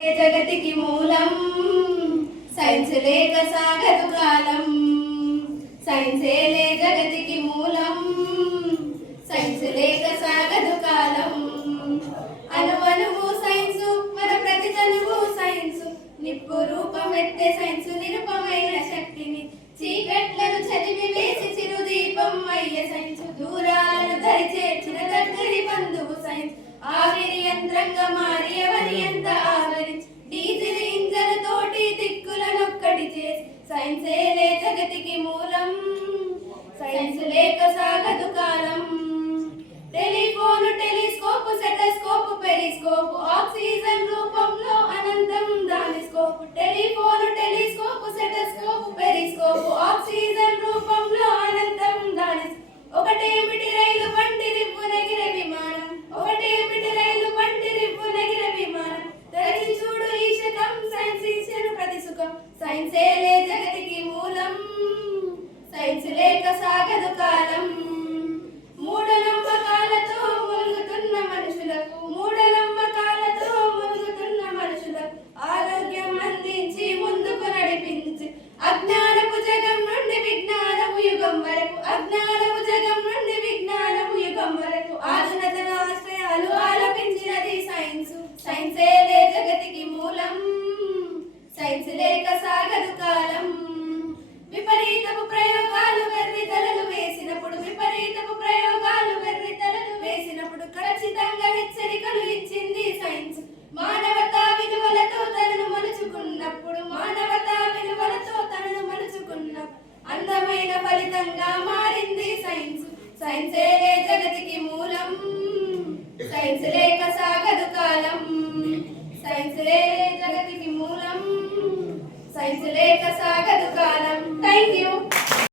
జగతికి మూలం సైన్స్ లేక సాగదు కాలం. సైన్సేలే జగతికి మూలం, సైన్స్ లేక సాగదు కాలం. అణువణువు సైన్సు, మన ప్రతి తనువు సైన్సు. నిప్పు రూపమెత్తే సైన్సు, నిరుపమైన శక్తిని. చీకట్లను చదివి వేసి చిరుదీపం అయ్యే సైన్సు. దూరాలను దరి చేర్చిన దగ్గరి బంధువు సైన్స్. ఆవిరి యంత్రంగా మారి ఎవరి ఎంత ఆవరించి, డీజిల్ ఇంజన్ తోటి దిక్కులనొక్కటి చేసి. సైన్సేలే జగతికి మూలం, సైన్స్ లేక సాగదు కాలం. Telephone, telescope, stethoscope, periscope. Oxygen రూపంలో అనంతం దాని scope. Telephone, telescope, stethoscope, periscope. Oxygen రూపంలో అనంతం దాని. ఒకటేమిటి రైలు బండి రివ్వునెగిరే విమానం. ఒకటేమిటి రైలు బండి రివ్వునెగిరే విమానం. తెరచి చూడు ఈ శకం, సైన్స్ ఇచ్చెను ప్రతి సుఖం. సైన్సేలే జగతికి మూలం, సైన్స్ లేక సాగదు కాలం. మూఢనమ్మకాలతో ములుగుతున్న మనుషులకు, మూఢనమ్మకాలతో ములుగుతున్న మనుషులకు ఆరోగ్యం అందించి ముందుకు నడిపించి. అజ్ఞానపు జగం నుండి విజ్ఞానపు యుగం వరకు, అజ్ఞానపు జగం నుండి విజ్ఞానపు యుగం వరకు ఆధునతన ఆశ్రయాలు ఆలపించినది సైన్స్. సైన్సేలే జగతికి మూలం, సైన్స్ లేక సాగదు కాలం. విపరీతపు ప్రయోగాలు వెర్రి తలలు వేసినప్పుడు, విపరీతపు ప్రయోగాలు వెర్రి తలలు వేసినప్పుడు ఖచ్చితంగా హెచ్చరికలు ఇచ్చింది సైన్స్. మానవతా విలువలతో తనను మలుచుకున్నప్పుడు, మానవతా విలువలతో తనను మలుచుకున్నప్పుడు అందమైన ఫలితంగా మారింది సైన్స్. సైన్సేలే జగతికి మూలం, సైన్స్ లేక సాగదు కాలం. సైన్సేలే జగతికి మూలం, సైన్స్ లేక సాగదు